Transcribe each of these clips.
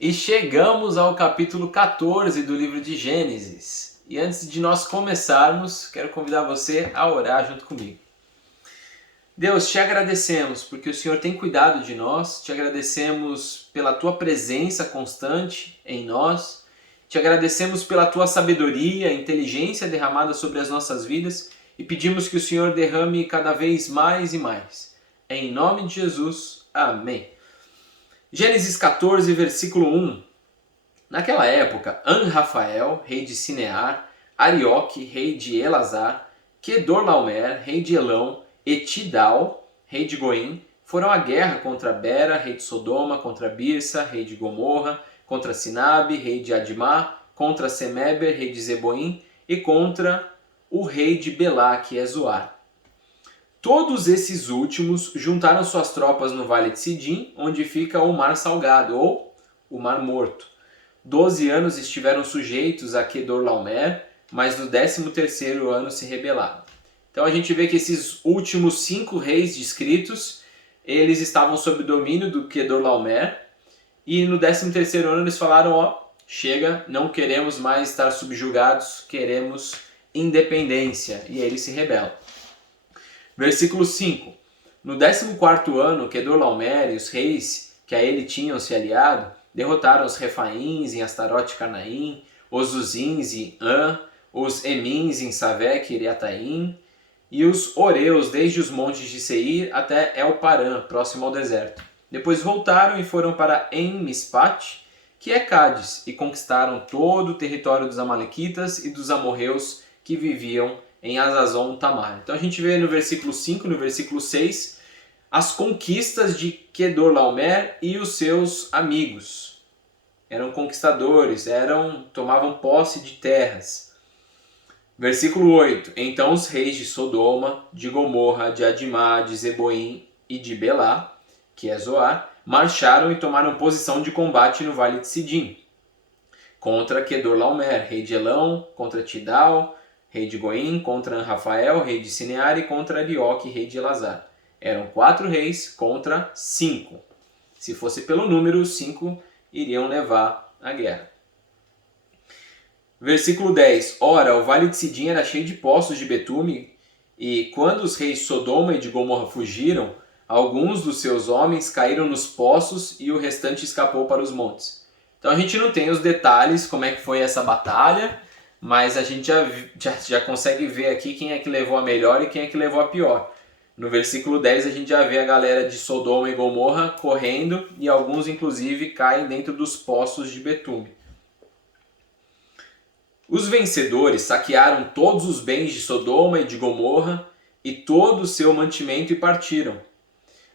E chegamos ao capítulo 14 do livro de Gênesis. E antes de nós começarmos, quero convidar você a orar junto comigo. Deus, te agradecemos porque o Senhor tem cuidado de nós, te agradecemos pela tua presença constante em nós, te agradecemos pela tua sabedoria, inteligência derramada sobre as nossas vidas e pedimos que o Senhor derrame cada vez mais e mais. Em nome de Jesus, amém. Gênesis 14, versículo 1. Naquela época, An-Rafael, rei de Sinear, Arioque, rei de Elazar, Quedorlaomer, rei de Elão, e Tidal, rei de Goim, foram à guerra contra Bera, rei de Sodoma, contra Birsa, rei de Gomorra, contra Sinabe, rei de Admá, contra Semeber, rei de Zeboim, e contra o rei de Belá, que é Zoar. Todos esses últimos juntaram suas tropas no vale de Sidim, onde fica o Mar Salgado, ou o Mar Morto. 12 anos estiveram sujeitos a Quedorlaomer, mas no 13º ano se rebelaram. Então a gente vê que esses últimos 5 reis descritos, eles estavam sob o domínio do Quedorlaomer, e no 13º ano eles falaram, chega, não queremos mais estar subjugados, queremos independência, e aí eles se rebelam. Versículo 5. No 14º ano, Quedorlaomer e os reis que a ele tinham se aliado, derrotaram os Refaíns em Astarote e Carnaim, os Uzins em An, os Emins em Savé, Kiriataim, e os Oreus desde os montes de Seir até El-Parã, próximo ao deserto. Depois voltaram e foram para En-Mispat, que é Cádiz, e conquistaram todo o território dos Amalequitas e dos amorreus que viviam em Azazon Tamar. Então a gente vê no versículo 5, no versículo 6, as conquistas de Quedorlaomer e os seus amigos. Eram conquistadores, tomavam posse de terras. Versículo 8. Então os reis de Sodoma, de Gomorra, de Admá, de Zeboim e de Belá, que é Zoar, marcharam e tomaram posição de combate no vale de Sidim, contra Quedorlaomer, rei de Elão, contra Tidal, rei de Goim, contra Rafael, rei de Sinear, e contra Arioque, rei de Elazar. Eram 4 reis contra 5. Se fosse pelo número, 5 iriam levar a guerra. Versículo 10. Ora, o vale de Sidim era cheio de poços de betume, e quando os reis de Sodoma e de Gomorra fugiram, alguns dos seus homens caíram nos poços e o restante escapou para os montes. Então a gente não tem os detalhes como é que foi essa batalha, mas a gente já consegue ver aqui quem é que levou a melhor e quem é que levou a pior. No versículo 10 a gente já vê a galera de Sodoma e Gomorra correndo e alguns inclusive caem dentro dos poços de betume. Os vencedores saquearam todos os bens de Sodoma e de Gomorra e todo o seu mantimento e partiram.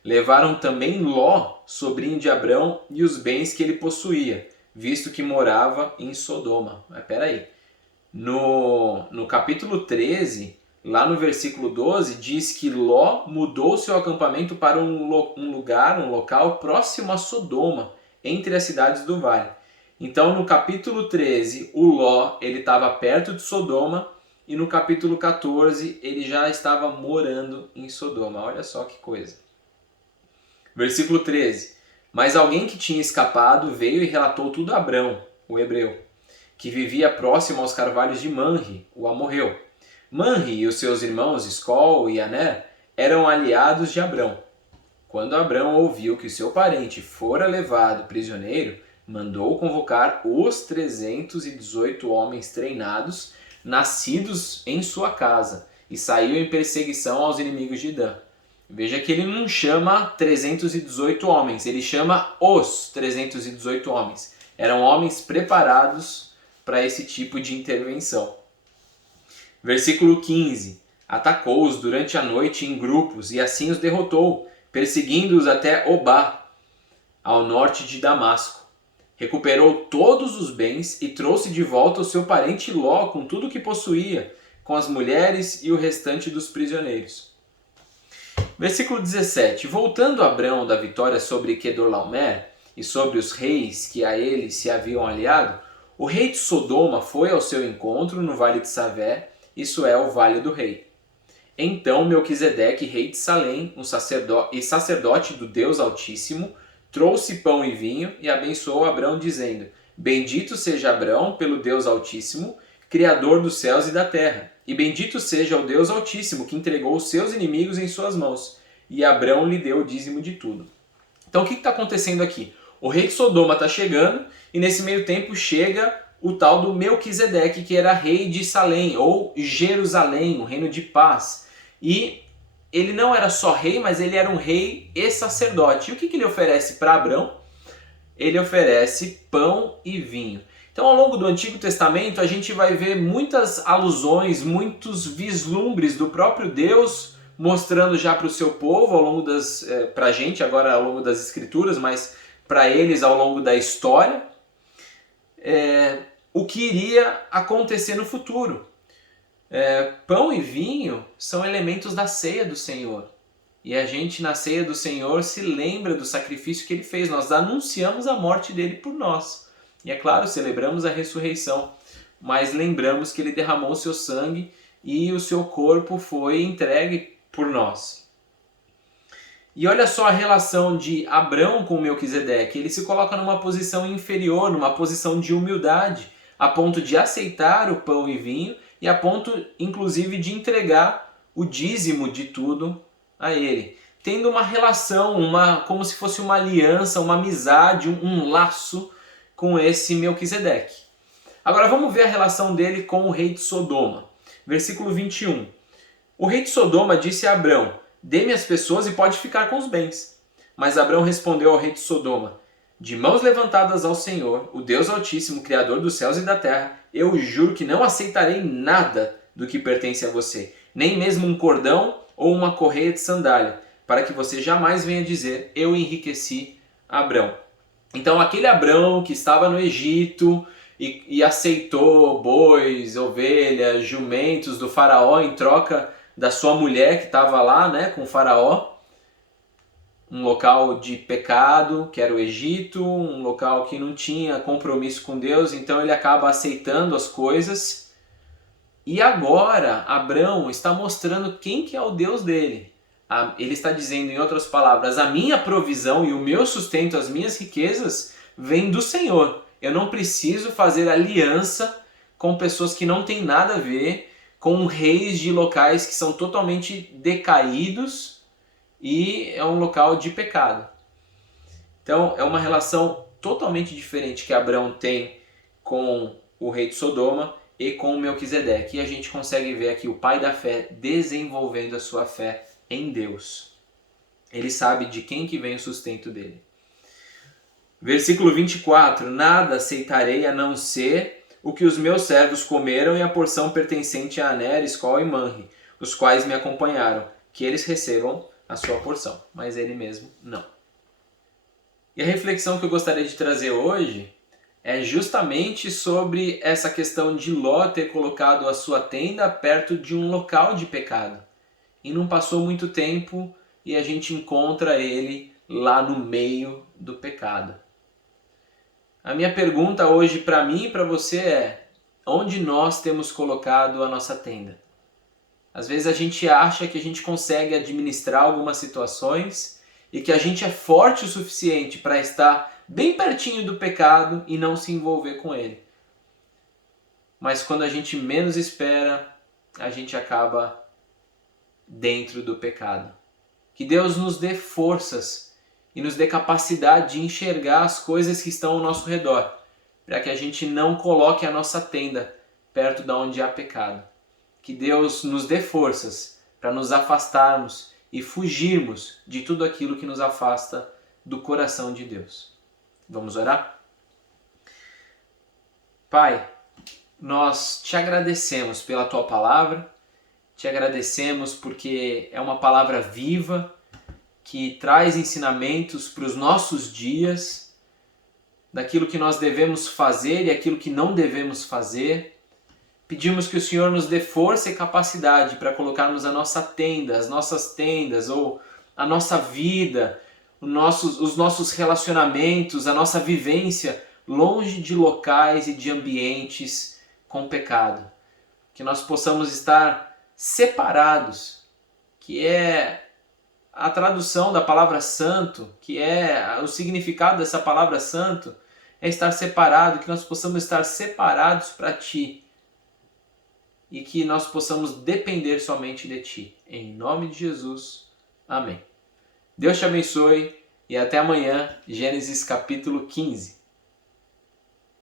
Levaram também Ló, sobrinho de Abrão, e os bens que ele possuía, visto que morava em Sodoma. Mas peraí, no capítulo 13, lá no versículo 12, diz que Ló mudou seu acampamento para um local próximo a Sodoma, entre as cidades do vale. Então, no capítulo 13, o Ló ele estava perto de Sodoma, e no capítulo 14, ele já estava morando em Sodoma. Olha só que coisa. Versículo 13. Mas alguém que tinha escapado veio e relatou tudo a Abrão, o hebreu, que vivia próximo aos carvalhos de Manre, o amorreu. Manre e os seus irmãos Escol e Aner eram aliados de Abrão. Quando Abrão ouviu que o seu parente fora levado prisioneiro, mandou convocar os 318 homens treinados, nascidos em sua casa, e saiu em perseguição aos inimigos de Dan. Veja que ele não chama 318 homens, ele chama os 318 homens. Eram homens preparados para esse tipo de intervenção. Versículo 15. Atacou-os durante a noite em grupos e assim os derrotou, perseguindo-os até Obá, ao norte de Damasco. Recuperou todos os bens e trouxe de volta o seu parente Ló com tudo o que possuía, com as mulheres e o restante dos prisioneiros. Versículo 17. Voltando Abrão da vitória sobre Quedorlaomer e sobre os reis que a ele se haviam aliado, o rei de Sodoma foi ao seu encontro no vale de Savé, isso é, o vale do rei. Então Melquisedeque, rei de Salém, sacerdote do Deus Altíssimo, trouxe pão e vinho e abençoou Abrão, dizendo: Bendito seja Abrão pelo Deus Altíssimo, Criador dos céus e da terra. E bendito seja o Deus Altíssimo, que entregou os seus inimigos em suas mãos. E Abrão lhe deu o dízimo de tudo. Então o que está acontecendo aqui? O rei de Sodoma está chegando e nesse meio tempo chega o tal do Melquisedeque, que era rei de Salém, ou Jerusalém, o reino de paz. E ele não era só rei, mas ele era um rei e sacerdote. E o que ele oferece para Abrão? Ele oferece pão e vinho. Então, ao longo do Antigo Testamento, a gente vai ver muitas alusões, muitos vislumbres do próprio Deus mostrando já para o seu povo, ao longo para a gente agora ao longo das Escrituras, mas para eles ao longo da história, o que iria acontecer no futuro. Pão e vinho são elementos da ceia do Senhor. E a gente na ceia do Senhor se lembra do sacrifício que Ele fez. Nós anunciamos a morte dele por nós. E é claro, celebramos a ressurreição, mas lembramos que Ele derramou o seu sangue e o seu corpo foi entregue por nós. E olha só a relação de Abrão com Melquisedeque. Ele se coloca numa posição inferior, numa posição de humildade, a ponto de aceitar o pão e vinho e a ponto, inclusive, de entregar o dízimo de tudo a ele. Tendo uma relação, como se fosse uma aliança, uma amizade, um laço com esse Melquisedeque. Agora vamos ver a relação dele com o rei de Sodoma. Versículo 21. O rei de Sodoma disse a Abrão: Dê-me as pessoas e pode ficar com os bens. Mas Abrão respondeu ao rei de Sodoma: De mãos levantadas ao Senhor, o Deus Altíssimo, Criador dos céus e da terra, eu juro que não aceitarei nada do que pertence a você, nem mesmo um cordão ou uma correia de sandália, para que você jamais venha dizer: Eu enriqueci Abrão. Então aquele Abrão que estava no Egito e aceitou bois, ovelhas, jumentos do faraó em troca da sua mulher que estava lá, né, com o faraó, um local de pecado, que era o Egito, um local que não tinha compromisso com Deus, então ele acaba aceitando as coisas. E agora Abrão está mostrando quem que é o Deus dele. Ele está dizendo, em outras palavras, a minha provisão e o meu sustento, as minhas riquezas, vêm do Senhor. Eu não preciso fazer aliança com pessoas que não têm nada a ver, com reis de locais que são totalmente decaídos e é um local de pecado. Então é uma relação totalmente diferente que Abrão tem com o rei de Sodoma e com o Melquisedeque. E a gente consegue ver aqui o pai da fé desenvolvendo a sua fé em Deus. Ele sabe de quem que vem o sustento dele. Versículo 24. Nada aceitarei a não ser o que os meus servos comeram e a porção pertencente a Aner, Escol e Manre, os quais me acompanharam, que eles recebam a sua porção, mas ele mesmo não. E a reflexão que eu gostaria de trazer hoje é justamente sobre essa questão de Ló ter colocado a sua tenda perto de um local de pecado. E não passou muito tempo e a gente encontra ele lá no meio do pecado. A minha pergunta hoje para mim e para você é: onde nós temos colocado a nossa tenda? Às vezes a gente acha que a gente consegue administrar algumas situações e que a gente é forte o suficiente para estar bem pertinho do pecado e não se envolver com ele. Mas quando a gente menos espera, a gente acaba dentro do pecado. Que Deus nos dê forças e nos dê capacidade de enxergar as coisas que estão ao nosso redor, para que a gente não coloque a nossa tenda perto de onde há pecado. Que Deus nos dê forças para nos afastarmos e fugirmos de tudo aquilo que nos afasta do coração de Deus. Vamos orar? Pai, nós te agradecemos pela tua palavra, te agradecemos porque é uma palavra viva, que traz ensinamentos para os nossos dias, daquilo que nós devemos fazer e aquilo que não devemos fazer. Pedimos que o Senhor nos dê força e capacidade para colocarmos a nossa tenda, as nossas tendas, ou a nossa vida, os nossos relacionamentos, a nossa vivência, longe de locais e de ambientes com pecado. Que nós possamos estar separados, que é a tradução da palavra santo, que é o significado dessa palavra santo, é estar separado, que nós possamos estar separados para Ti e que nós possamos depender somente de Ti. Em nome de Jesus, amém. Deus te abençoe e até amanhã, Gênesis capítulo 15.